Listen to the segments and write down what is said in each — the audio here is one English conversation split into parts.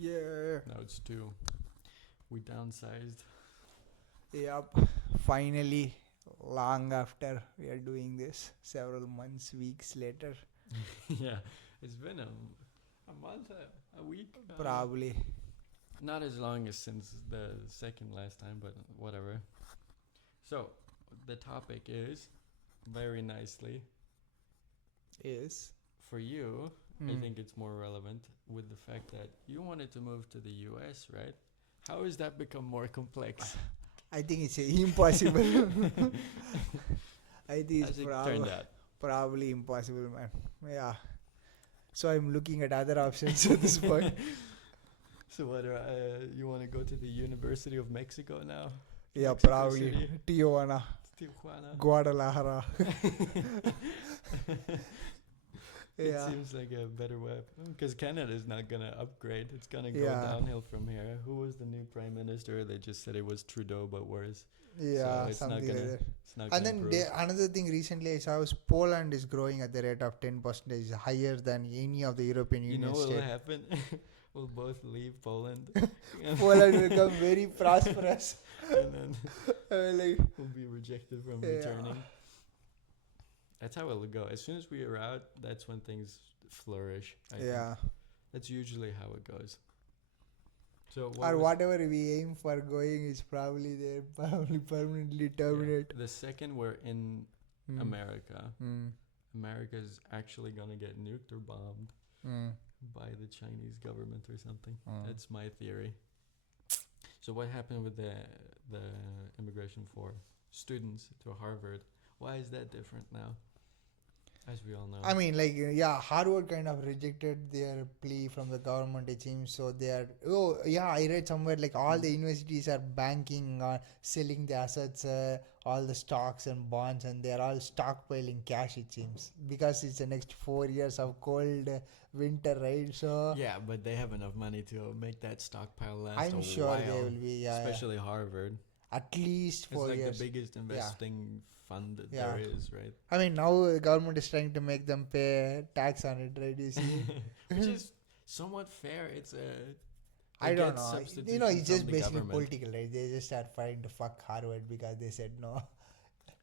Yeah. Now it's 2. We downsized. Yep. Finally, long after we are doing this, several months, weeks later, Yeah, it's been a month, a week. probably. Not as long as since the second last time, but whatever. So, the topic is very nicely Is. for you. I Hmm. think it's more relevant with the fact that you wanted to move to the US, right? How has that become more complex? I think it's impossible. I think As it's it turned out. probably impossible, man. Yeah. So I'm looking at other options at this point. So what? You want to go to the University of Mexico now? Yeah, Mexico probably. City, Tijuana, Tijuana. Guadalajara. It Yeah. seems like a better way because Canada is not gonna upgrade. It's gonna go Yeah. downhill from here. Who was the new prime minister? They just said it was Trudeau, but worse. Yeah, So it's not something like gonna. that. It's not And gonna then improve. another thing recently I saw was Poland is growing at the rate of 10%, higher than any of the European You know Union what will states. happen? We'll both leave Poland. Poland will become very prosperous. And then Like, we'll be rejected from yeah. returning. That's how it'll go. As soon as we are out, that's when things flourish. I think. Yeah. That's usually how it goes. So Or whatever we aim for going is probably there, probably permanently terminate. The second we're in Mm. America, Mm. America's actually gonna get nuked or bombed Mm. by the Chinese government or something. Mm. That's my theory. So what happened with the immigration for students to Harvard? Why is that different now? As we all know. I mean, like, yeah, Harvard kind of rejected their plea from the government, it seems. So they are, oh, yeah, I read somewhere like all the universities are banking on selling the assets, all the stocks and bonds, and they're all stockpiling cash, it seems. Because it's the next 4 years of cold winter, right? So Yeah, but they have enough money to make that stockpile last I'm a sure while. they will be, yeah, Especially Harvard. at least It's 4 years. like the biggest investing fund that Yeah. there is, right? I mean, now the government is trying to make them pay tax on it, right? You see? Which is somewhat fair. It's a I they don't get know. substitution You know, it's just from the basically government. political, right? They just are trying to fuck Harvard because they said no.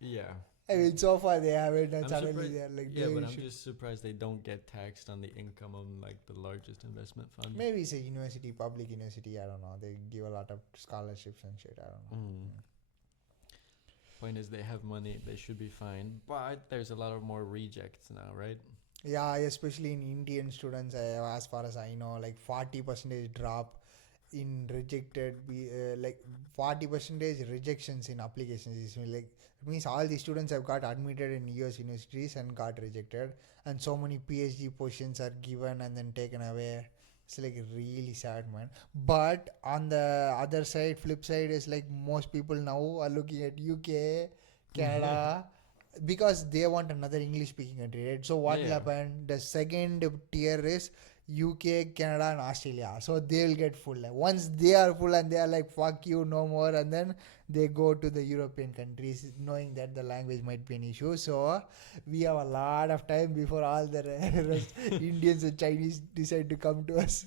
Yeah. I mean, so far they haven't, and I'm suddenly surprised- they are like, Yeah, they but I'm should- just surprised they don't get taxed on the income of like the largest investment fund. maybe it's a university, public university. I don't know. They give a lot of scholarships and shit. I don't know. Point is, they have money. They should be fine. But there's a lot of more rejects now, right? Yeah, especially in Indian students, as far as I know, like 40% drop in rejected, like 40% rejections in applications. Like it means all the students have got admitted in US universities and got rejected, and so many PhD positions are given and then taken away. It's like really sad, man. But on the other side, flip side is like most people now are looking at UK, Canada, because they want another English speaking country, right? So what will Yeah. happen? The second tier is UK, Canada, and Australia. So they will get full. Like, once they are full and they are like, fuck you, no more, and then they go to the European countries, knowing that the language might be an issue. So we have a lot of time before all the rest Indians and Chinese decide to come to us.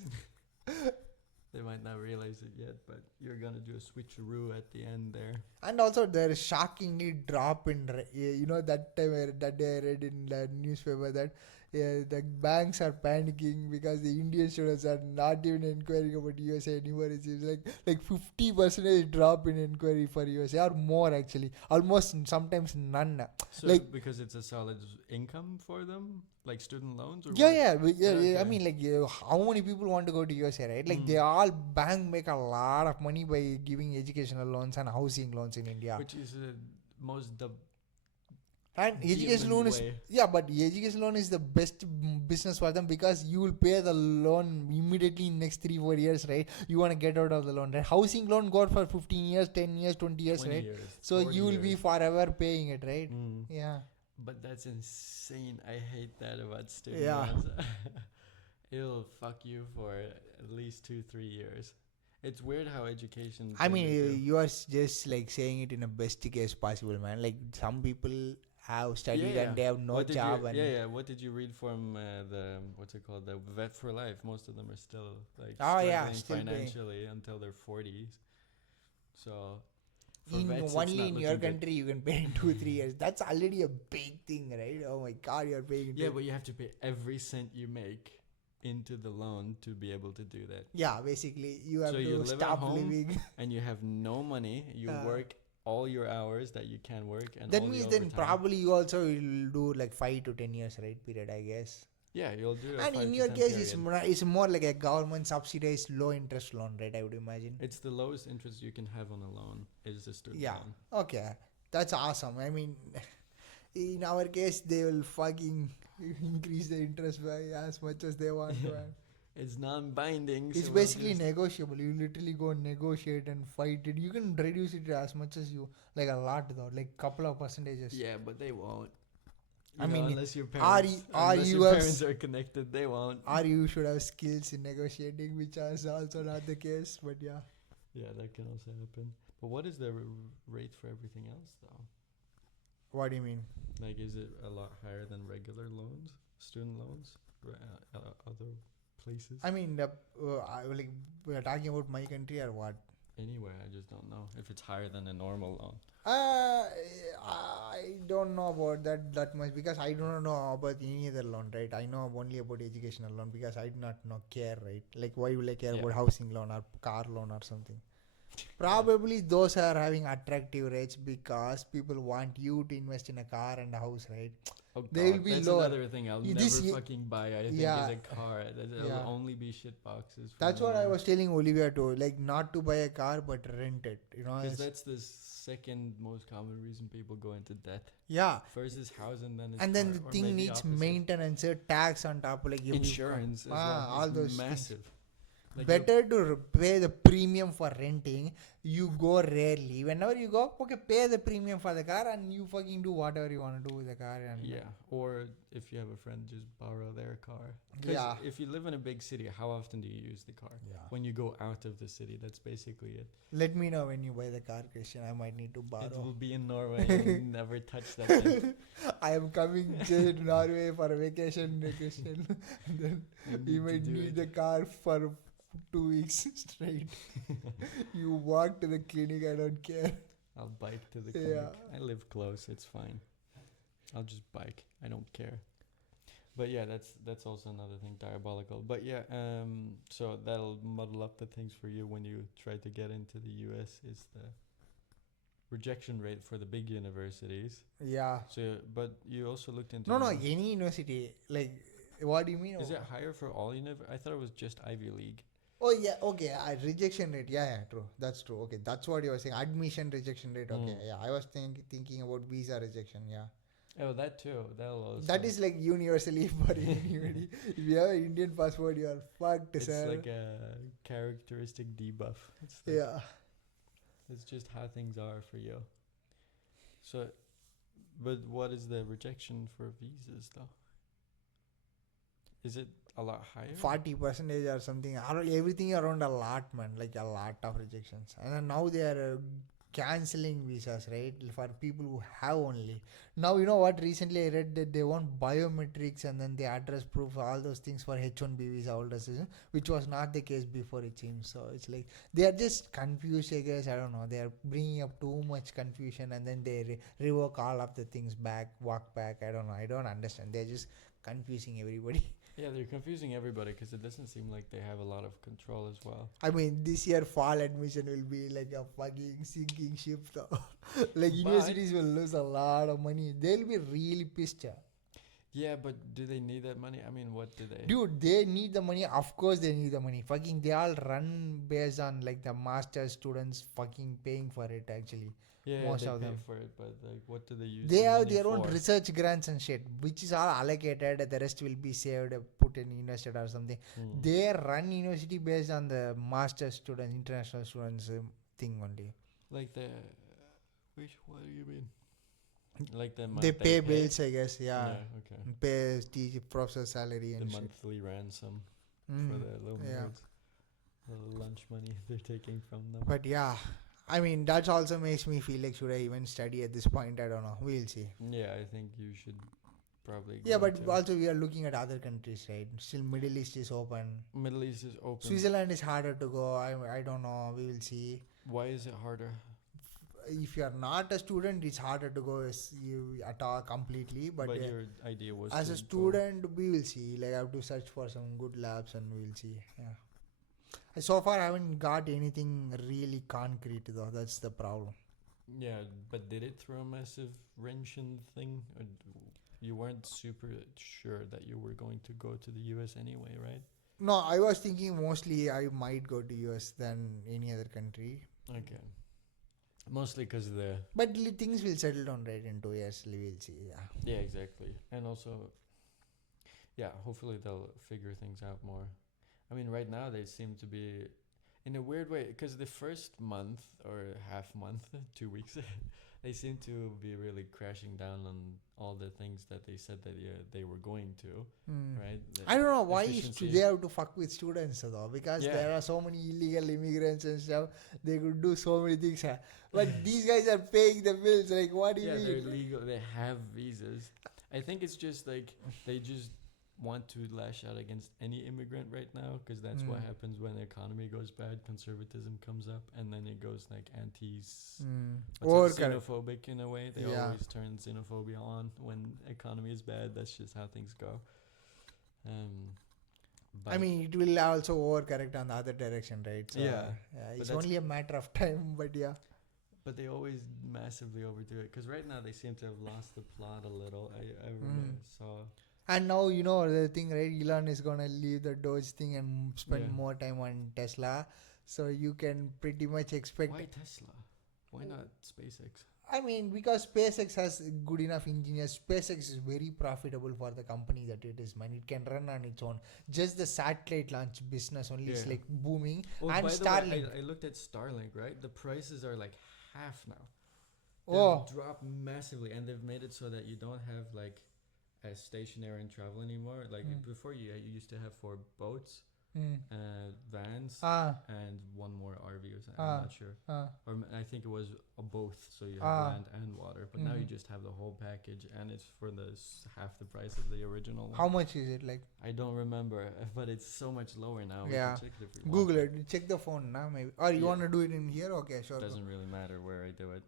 They might not realize it yet, but you're gonna do a switcheroo at the end there. And also there is shockingly drop in that time that day I read in the newspaper that the banks are panicking because the Indian students are not even inquiring about USA anymore. It seems like 50% drop in inquiry for USA, or more actually, almost sometimes none. So Like- because it's a solid income for them, like student loans or what? I Okay. mean, like, how many people want to go to USA, right? Like, Mm. they all bank make a lot of money by giving educational loans and housing loans in India. Which is most the And education loan is, way. but the education loan is the best business for them because you will pay the loan immediately in next 3-4 years, right? You want to get out of the loan, right? Housing loan go for 15 years, 10 years, 20 years, 20 right? years, So 40 you will be years. forever paying it, right? Mm. Yeah. But that's insane. I hate that about student Yeah. loans. It'll fuck you for at least 2-3 years. It's weird how education. I turned mean, into- you are just like saying it in a best case possible, man. Like, some people have studied and they have no What did job you, and What did you read from the what's it called, the Vet for Life? Most of them are still like oh yeah, struggling still paying. financially until their 40s. So for In vets, it's only not in your looking good. country you can pay in 2-3 years. That's already a big thing, right? Oh my god, you're paying Yeah, into but you have to pay every cent you make into the loan to be able to do that. yeah, basically you have So you to live at stop home living. and you have no money. You work all your hours that you can work and That all the means then overtime. probably you also will do like 5 to 10 years, right? Period, I guess. Yeah, you'll do a And 5 in to your 10 case, period. it's more like a government subsidized low interest loan, right? I would imagine. It's the lowest interest you can have on a loan is a student Yeah. loan. Okay. That's awesome. I mean, in our case, they will fucking increase the interest by as much as they want to. And It's non-binding. it's So we'll basically just negotiable. You literally go negotiate and fight it. You can reduce it as much as you like, a lot though, like couple of percentages. yeah, but they won't. I mean, unless your are parents, you- are unless you your have parents are connected, they won't. Or you should have skills in negotiating, which is also not the case. But yeah. Yeah, that can also happen. But what is the rate for everything else, though? What do you mean? Like, is it a lot higher than regular loans, student loans, other places? I mean, like we're talking about my country or what? Anywhere, I just don't know if it's higher than a normal loan. I don't know about that much because I don't know about any other loan, right? I know only about educational loan because I do not know care, right? Like why will I care Yeah. about housing loan or car loan or something? Probably those are having attractive rates because people want you to invest in a car and a house, right? Oh They will God, be that's lower. another thing I'll This never ye- fucking buy. I think yeah. is a car. It'll Yeah. only be shit boxes. That's what I was telling Olivia too. Like not to buy a car but rent it. You know, Because that's the second most common reason people go into debt. yeah. First is house, and then it's And then car, the or thing maybe needs opposite. maintenance, tax on top, like if you Insurance as well. all It's those things. massive. Like Better to pay the premium for renting. You go rarely. Whenever you go, okay, pay the premium for the car and you fucking do whatever you want to do with the car. And yeah, or if you have a friend, just borrow their car. 'Cause Yeah. if you live in a big city, how often do you use the car? Yeah. When you go out of the city, that's basically it. Let me know when you buy the car, Christian. I might need to It borrow. will be in Norway. You'll never touch that thing. I am coming to Norway for a vacation, Christian. And then you might to do need it. the car for 2 weeks straight. You walk to the clinic, I don't care. I'll bike to the Yeah. clinic. I live close. It's fine. I'll just bike. I don't care. But yeah, that's also another thing, diabolical. But yeah, so that'll muddle up the things for you when you try to get into the US. Is the rejection rate for the big universities. Yeah. So, but you also looked into No, any university. Like, what do you mean? Is it higher for all I thought it was just Ivy League. Oh, yeah, okay. Rejection rate. Yeah, true. That's true. Okay, that's what you were saying. Admission rejection rate. Okay, yeah. I was thinking about visa rejection. Yeah. Oh, that too. That'll also. That is like universally for anybody. If you have an Indian passport, you are fucked, It's sir. like a characteristic debuff. It's like, Yeah. It's just how things are for you. So, but what is the rejection for visas though? Is it a lot higher? 40% or something. Everything around a lot, man. Like a lot of rejections. And then now they are cancelling visas, right? For people who have only. Now, you know what? Recently I read that they want biometrics and then the address proof, all those things for H1B visa holders, which was not the case before, it seems. So it's like they are just confused, I guess. I don't know. They are bringing up too much confusion and then they revoke all of the things back, walk back. I don't know. I don't understand. They're just confusing everybody. Yeah, they're confusing everybody because it doesn't seem like they have a lot of control as well. I mean, this year fall admission will be like a fucking sinking ship. Though. Like universities will lose a lot of money. They'll be really pissed. Yeah, but do they need that money? I mean, what do they? Dude, they need the money. Of course they need the money. Fucking they all run based on like the master students fucking paying for it actually. Yeah, most they of pay them. for it, but like, what do they use? They the have money their own for? research grants and shit, which is all allocated. The rest will be saved, put in invested or something. They run university based on the master students, international students thing only. Like the, what do you mean? Like the They pay bills, I guess. Yeah. Okay. Pay teacher professor salary and The shit. monthly ransom for Mm, the little yeah. nerds. The lunch money they're taking from them. But yeah, I mean, that also makes me feel like should I even study at this point? I don't know. We'll see. Yeah, I think you should probably Yeah, go but into also we are looking at other countries, right? Still, Middle East is open. Middle East is open. Switzerland is harder to go. I don't know. We will see. Why is it harder? If you are not a student, it's harder to go you at all completely. But, Your idea was as to a student, we will see. Like I have to search for some good labs, and we will see. Yeah. So far, I haven't got anything really concrete though. That's the problem. Yeah, but did it throw a massive wrench in the thing? Or you weren't super sure that you were going to go to the US anyway, right? No, I was thinking mostly I might go to US than any other country. Okay. Mostly because of the... But things will settle down right in 2 years. We will see. Yeah. Yeah, exactly. And also, yeah, hopefully they'll figure things out more. I mean, right now they seem to be, in a weird way, because the first month or half month, 2 weeks, they seem to be really crashing down on all the things that they said that they were going to, right? I don't know why efficiency. they have to fuck with students though, because there are so many illegal immigrants and stuff. They could do so many things, but these guys are paying the bills. Like, what do you mean? Yeah, they're legal. They have visas. I think it's just like they just want to lash out against any immigrant right now, because that's what happens when the economy goes bad. Conservatism comes up, and then it goes like Or xenophobic in a way. They always turn xenophobia on when economy is bad. That's just how things go. But I mean, it will also overcorrect on the other direction, right? So, yeah, it's only a matter of time. But yeah. But they always massively overdo it, because right now they seem to have lost the plot a little. I remember saw. And now you know the thing, right? Elon is gonna leave the Doge thing and spend more time on Tesla, so you can pretty much expect. Why Tesla? Why not SpaceX? I mean, because SpaceX has good enough engineers. SpaceX is very profitable for the company that it is, man. It can run on its own. Just the satellite launch business only is like booming. Oh, and by Starlink. the way, I looked at Starlink, right? The prices are like half now. They've dropped massively, and they've made it so that you don't have like a stationary and travel anymore. Like before, you used to have 4 boats, vans, and one more RV or something. I'm not sure. Or I think it was both, so you have land and water. But now you just have the whole package, and it's for half the price of the original one. How much is it like? I don't remember, but it's so much lower now. Yeah. We can check it if we Google want. it. Check the phone now, maybe. Or you want to do it in here? Okay, sure. Doesn't really matter where I do it.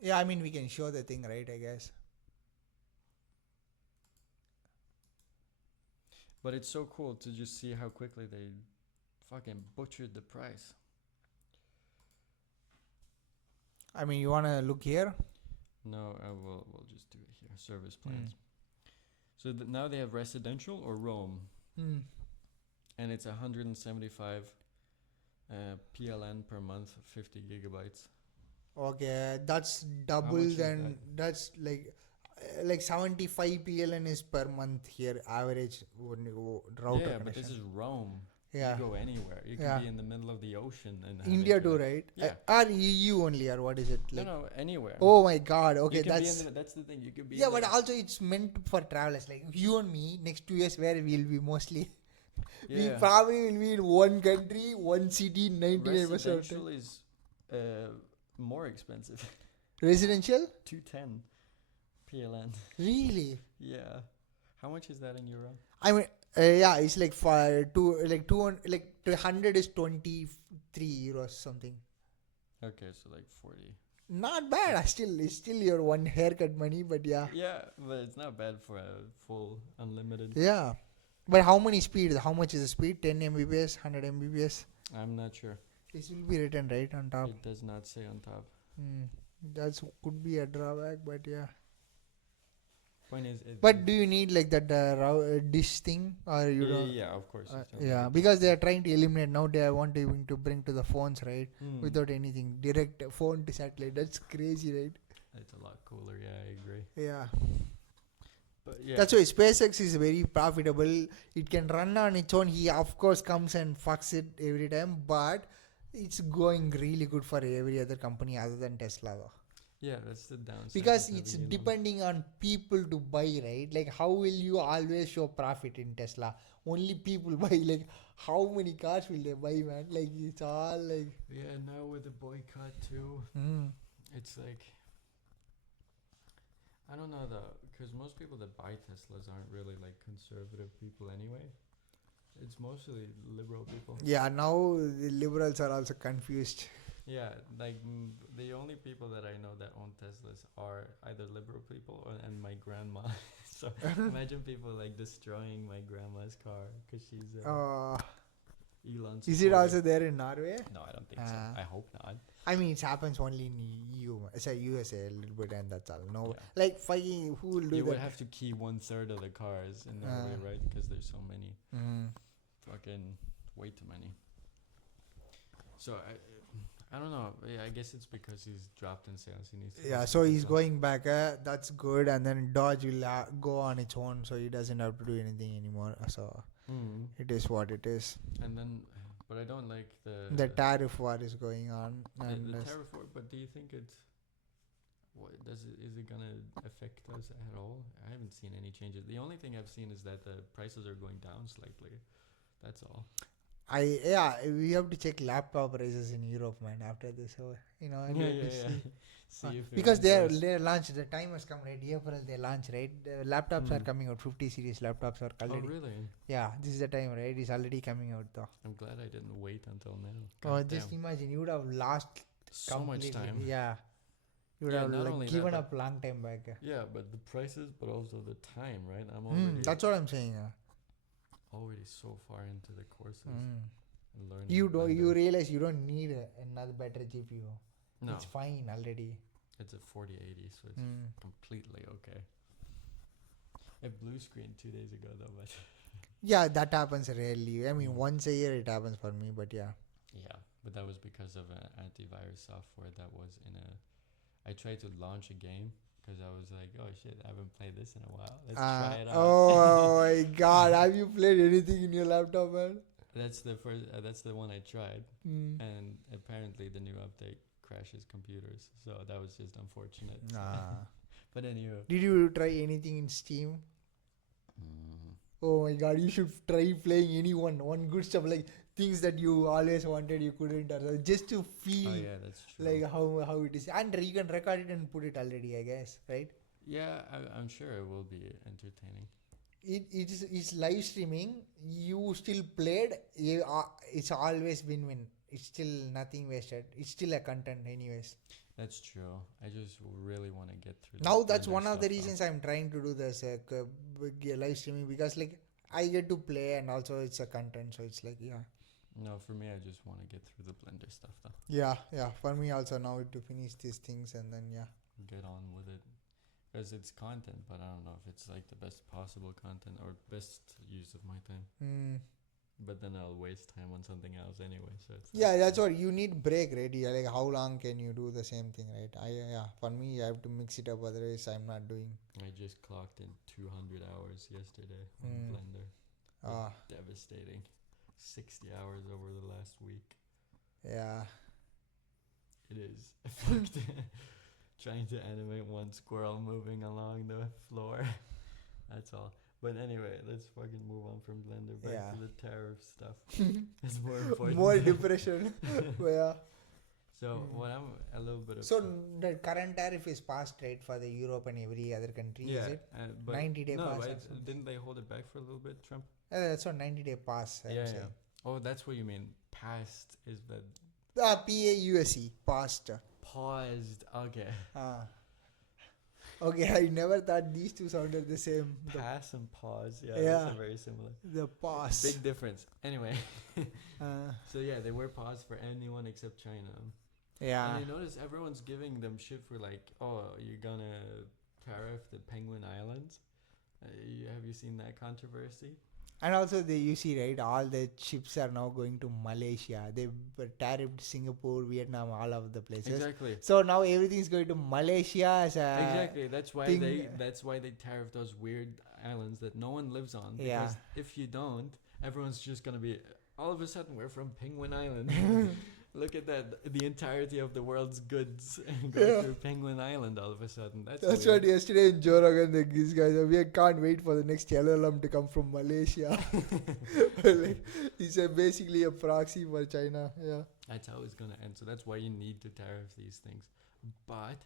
Yeah, I mean, we can show the thing, right? I guess. But it's so cool to just see how quickly they fucking butchered the price. I mean, you want to look here? No, we'll just do it here. Service plans. So now they have residential or roam. And it's 175 PLN per month, 50 gigabytes. Okay, that's double than that's like 75 PLN is per month here, average router connection. But this is roam. Yeah. You go anywhere. You can be in the middle of the ocean and India too, right? Yeah. Or EU only, or what is it? Like, no, anywhere. Oh my god. Okay, that's the thing. You could be. Yeah, but also it's meant for travelers. Like you and me, next 2 years, where we'll be mostly. We probably will be in one country, one city, 99%. Residential is more expensive. Residential? 210 PLN. Really? Yeah. How much is that in euro? I mean, it's like for 200 is 23 euros something. Okay, so like 40. Not bad. It's still your one haircut money, but yeah. Yeah, but it's not bad for a full unlimited. Yeah. But how many speeds? How much is the speed? 10 Mbps, 100 Mbps? I'm not sure. This will be written right on top. It does not say on top. That could be a drawback, but yeah. Point is, but do you need like that dish thing, or you don't? Yeah, of course. Yeah, because they are trying to eliminate now. They want to bring to the phones, right? Without anything, direct phone to satellite. That's crazy, right? It's a lot cooler. Yeah, I agree. Yeah. But yeah. That's why SpaceX is very profitable. It can run on its own. He of course comes and fucks it every time, but it's going really good for every other company other than Tesla, though. Yeah, that's the downside. Because of it's having Elon. depending on people to buy, right? Like how will you always show profit in Tesla? Only people buy. Like how many cars will they buy, man? Like it's all like Yeah, now with the boycott too, it's like I don't know though, because most people that buy Teslas aren't really like conservative people anyway. It's mostly liberal people. yeah, now the liberals are also confused. Yeah, like the only people that I know that own Teslas are either liberal people and my grandma. So imagine people like destroying my grandma's car because she's Elon Is it supporter. also there in Norway? No, I don't think so. I hope not. I mean, it happens only in EU. It's a USA a little bit, and that's all. No, Yeah. like fucking who will do You that? would have to key 1/3 of the cars in Norway, right? Because there's so many. Fucking way too many. So I don't know. Yeah, I guess it's because he's dropped in sales. He needs to Yeah, so he's going back. That's good, and then Dodge will go on its own, so he doesn't have to do anything anymore. So it is what it is. And then, but I don't like The tariff war is going on, and the tariff war. But do you think it's is it gonna affect us at all? I haven't seen any changes. The only thing I've seen is that the prices are going down slightly. That's all. we have to check laptop prices in Europe, man. After this, so we have to see. See if Because they launched, the time has come, right? April they launch, right? The laptops are coming out. 50 series laptops are already. Oh really? Yeah, this is the time, right? It's already coming out though. I'm glad I didn't wait until now. Oh, God just damn. imagine, you would have lost So much completely. time. Yeah, you would Yeah, have not only like that, given but- up long time back. Yeah, but the prices, but also the time, right? I'm already That's what I'm saying. already so far into the courses and learning. You Blender. realize you don't need another better GPU. No, It's fine already. it's a 4080, so it's completely okay. It blue screen 2 days ago though, but Yeah, that happens rarely. I mean, once a year it happens for me, but yeah. yeah, but that was because of an antivirus software that was in a. I tried to launch a game because I was like, oh shit, I haven't played this in a while. Let's try it out. Oh my god, have you played anything in your laptop, man? That's the first. That's the one I tried, and apparently the new update crashes computers. So that was just unfortunate. But anyway. Did you try anything in Steam? Oh my god, you should try playing one good stuff, like things that you always wanted you couldn't, or just to feel Oh yeah, that's true. like how it is, and you can record it and put it already, I guess, right? Yeah, I'm sure it will be entertaining. It's live streaming. You still played. It's always win-win. It's still nothing wasted. It's still a content, anyways. That's true. I just really want to get through. Now this that's Blender one of the stuff, though. reasons I'm trying to do this live streaming, because like I get to play and also it's a content, so it's like No, for me, I just want to get through the Blender stuff though. yeah. For me also now to finish these things and then Get on with it, because it's content, but I don't know if it's like the best possible content or best use of my time. But then I'll waste time on something else anyway. So it's like, that's what you need break, right? Yeah, like how long can you do the same thing, right? For me, I have to mix it up, otherwise I'm not doing. I just clocked in 200 hours yesterday on Blender. Devastating. 60 hours over the last week. Yeah. It is. Trying to animate one squirrel moving along the floor. That's all. But anyway, let's fucking move on from Blender back to the tariff stuff. It's more important. More depression. Yeah. So what I'm a little bit. So the current tariff is passed, right, for the Europe and every other country. Yeah, Is it but 90-day no, pass? didn't they hold it back for a little bit, Trump? That's what 90-day pass. I'm saying. Oh, that's what you mean. Past is the PAUSE passed. paused. Okay. Okay, I never thought these two sounded the same. Pass and pause. Yeah, Yeah. those are very similar. The pass. Big difference. Anyway. So yeah, they were paused for anyone except China. Yeah. And I notice everyone's giving them shit for like, oh, you're gonna tariff the Penguin Islands. Have you seen that controversy? And also, you see, right, all the ships are now going to Malaysia. They tariffed Singapore, Vietnam, all of the places. Exactly. So now everything's going to Malaysia as a Exactly. That's why thing. That's why they tariff those weird islands that no one lives on. Because Yeah. if you don't, everyone's just gonna be. All of a sudden, we're from Penguin Island. Look at that. The entirety of the world's goods go Yeah. through Penguin Island all of a sudden. That's That's weird. what yesterday in Joe Rogan, like, these guys, we can't wait for the next yellow llama to come from Malaysia. Like, he's basically a proxy for China. Yeah. That's how it's gonna end. So that's why you need to tariff these things. But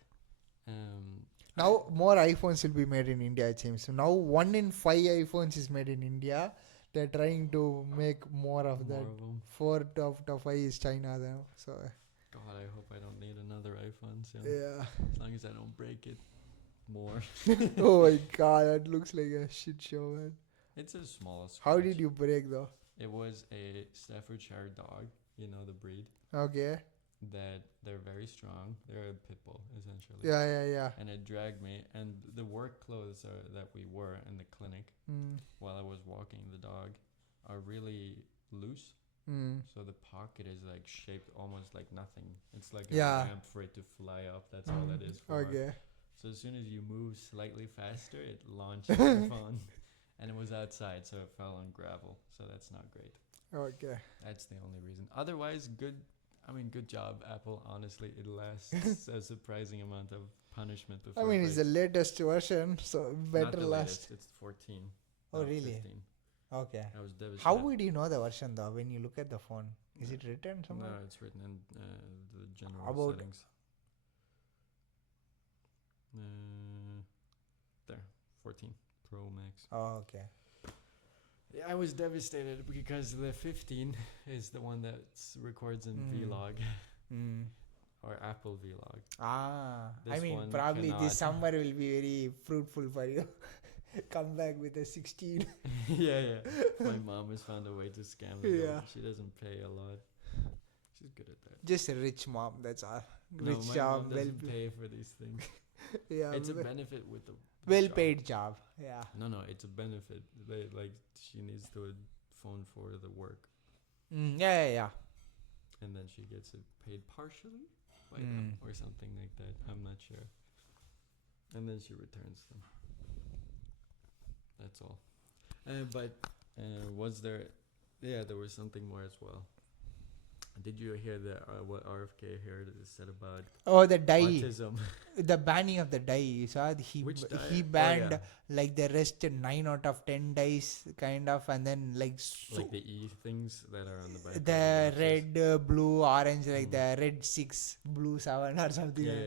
Now more iPhones will be made in India, it seems. So now 1 in 5 iPhones is made in India. They're trying to make more of more that. of them. 4 out of 5 is China now. So God, I hope I don't need another iPhone soon. yeah. As long as I don't break it more. Oh my god, that looks like a shit show, man. It's a small scratch. How did you break though? It was a Staffordshire dog, you know the breed, Okay. that they're very strong. They're a pit bull, essentially. Yeah. And it dragged me, and the work clothes that we wore in the clinic while I was walking the dog are really loose. So the pocket is like shaped almost like nothing. It's like a ramp for it to fly up. That's all that is for. Okay. So as soon as you move slightly faster, it launches the phone. And it was outside, so it fell on gravel. So that's not great. Okay. That's the only reason. Otherwise, good job, Apple. Honestly, it lasts a surprising amount of punishment before. I mean, it's the latest version, so better Not the last. latest, it's 14. Oh, not really? 15. Okay. I was devastated. How would you know the version though when you look at the phone? Is it written somewhere? No, it's written in the general About- settings. There, 14 Pro Max. Oh, okay. Yeah, I was devastated because the 15 is the one that records in Vlog or Apple Vlog. I This mean, one probably cannot. this summer will be very fruitful for you. Come back with a 16. yeah. My mom has found a way to scam them. Yeah. She doesn't pay a lot. She's good at that. Just a rich mom, that's all. No, Rich my job, mom doesn't pay for these things. yeah, It's a benefit with the well job. paid job. Yeah. No, it's a benefit. Like she needs to phone for the work, Yeah. and then she gets it paid partially by them or something like that. I'm not sure. And then she returns them. That's all. But was there? Yeah, there was something more as well. Did you hear what RFK said about Oh, the dye. autism? The banning of the dye. You saw Which dye? he Oh, banned yeah. like the rest 9 out of 10 dyes kind of, and then like Like the E things that are on the back. of the boxes? red, blue, orange, like the red 6, blue 7 or something. Yeah,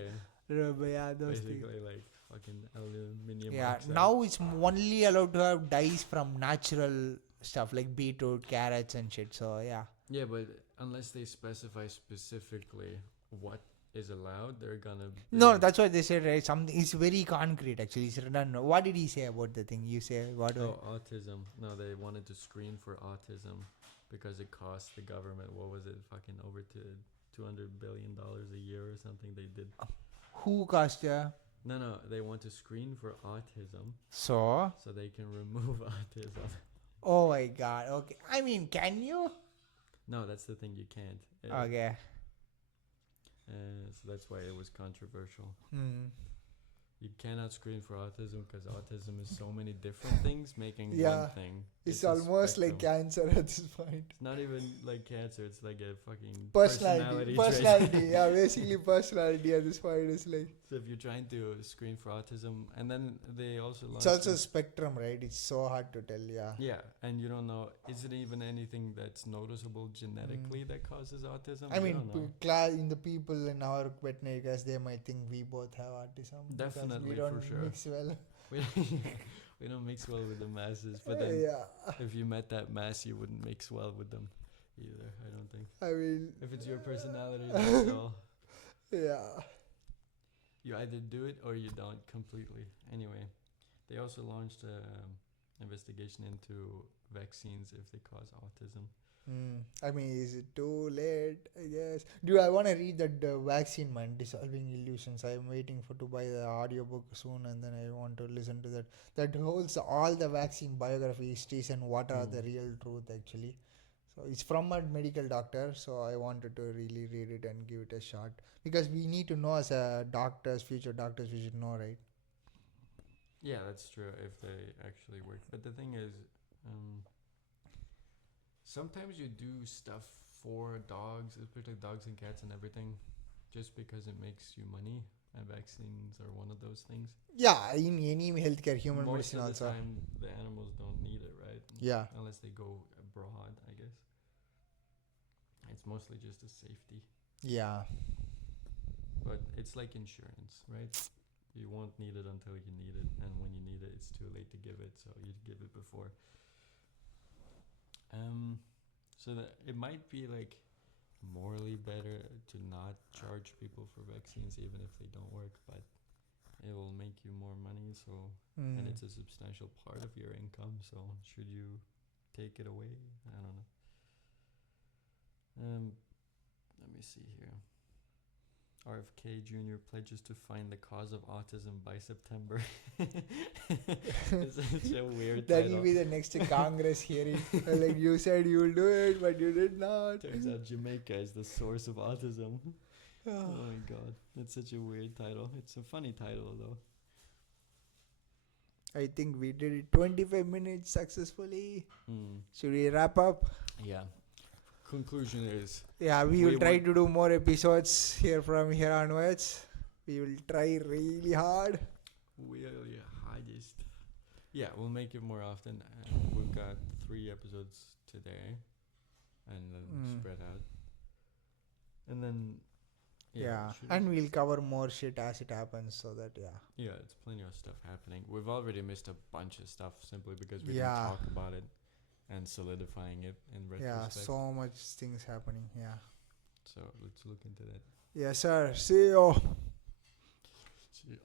Yeah, those things. basically like fucking aluminium. Yeah, oxide. now it's only allowed to have dyes from natural stuff like beetroot, carrots, and shit. So yeah. Yeah, but unless they specify specifically what is allowed, they're gonna. No, that's what they said, right? Something. It's very concrete, actually. It's written. What did he say about the thing? You say what? Oh, autism. No, they wanted to screen for autism because it costs the government. What was it? Fucking over to $200 billion a year or something. They did. Who cost ya? No, they want to screen for autism So. so they can remove autism. Oh my god. Okay. I mean, can you? No, that's the thing. You can't. Okay. So that's why it was controversial. Hmm. You cannot screen for autism because autism is so many different things making Yeah. one thing. It's a almost like spectrum. cancer at this point. It's not even like cancer. It's like a fucking Personality. trait. Yeah, basically personality at this point is like. So if you're trying to screen for autism, and then they also It's launched also this- spectrum, right? It's so hard to tell. Yeah. yeah, and you don't know, is it even anything that's noticeable genetically that causes autism? I You mean, don't know. in the people in our veterinary class, they might think we both have autism. because Definitely, we for don't sure. mix well. We don't mix well with the masses, but then Yeah. if you met that mass, you wouldn't mix well with them either. I don't think. I mean, If it's your personality, that's all. yeah. You either do it or you don't completely. Anyway, they also launched an investigation into vaccines if they cause autism. I mean, is it too late? I guess. I want to read that vaccine man dissolving illusions. I'm waiting to buy the audiobook soon, and then I want to listen to that. That holds all the vaccine biography histories and what are the real truth actually. So it's from a medical doctor. So I wanted to really read it and give it a shot because we need to know as a future doctors, we should know, right? Yeah, that's true if they actually work. But the thing is, sometimes you do stuff for dogs, especially dogs and cats and everything, just because it makes you money. And vaccines are one of those things. Yeah, in any healthcare, human Most medicine of the also. time, the animals don't need it, right? Yeah. Unless they go abroad, I guess. It's mostly just a safety. Yeah. But it's like insurance, right? You won't need it until you need it, and when you need it, it's too late to give it, so you give it before. So that it might be like morally better to not charge people for vaccines even if they don't work, but it will make you more money, so and it's a substantial part of your income, so should you take it away? I don't know. Let me see here. RFK Jr. pledges to find the cause of autism by September. It's such a weird That title. will be the next Congress hearing. Like you said you will do it, but you did not. Turns out Jamaica is the source of autism. Oh my god, that's such a weird title. It's a funny title though. I think we did it 25 minutes successfully. Mm. Should we wrap up? Yeah. Conclusion is Yeah, we will try to do more episodes here from here onwards. We will try really hard. we're your hardest. Yeah, we'll make it more often. We've got 3 episodes today, and then spread out. And then Yeah, should and we- we'll cover more shit as it happens, so that yeah, it's plenty of stuff happening. We've already missed a bunch of stuff simply because we Yeah. didn't talk about it and solidifying it in retrospect. yeah, so much things happening. Yeah. So let's look into that. Yes, sir. See you. See ya.